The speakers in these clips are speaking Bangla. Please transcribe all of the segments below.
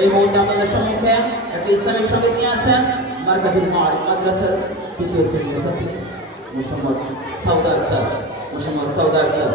এই মুহূর্তে আমাদের সম্মুখে একটি ইসলামিক সঙ্গীত নিয়ে আসেন মার্কাজুল মাআরিফ মাদ্রাসার দ্বিতীয় শ্রেণীর ছাত্রী মোহাম্মদ সাউদা আক্তার। মোহাম্মদ সাউদা আক্তার।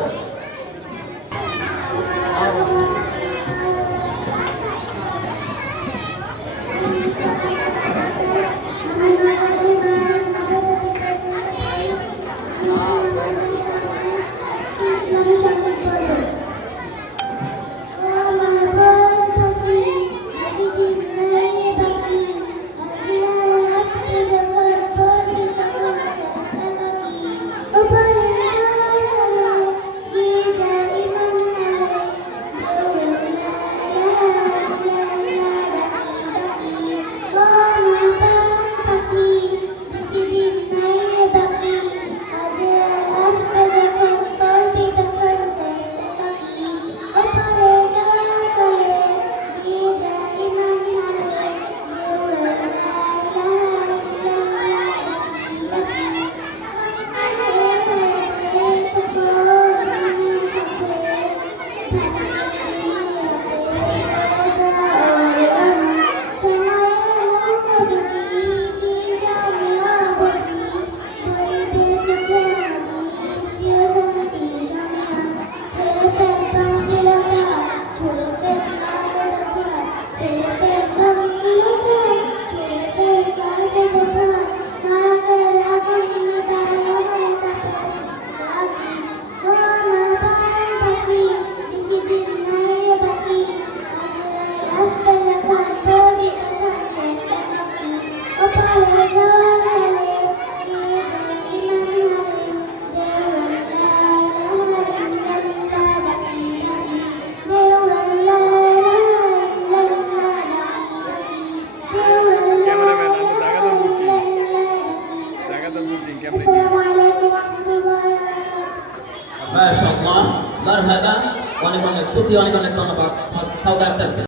মাশাআল্লাহ, মারহাবা, অনেক অনেক সুখী, অনেক অনেক ধন্যবাদ সাউদা আক্তার।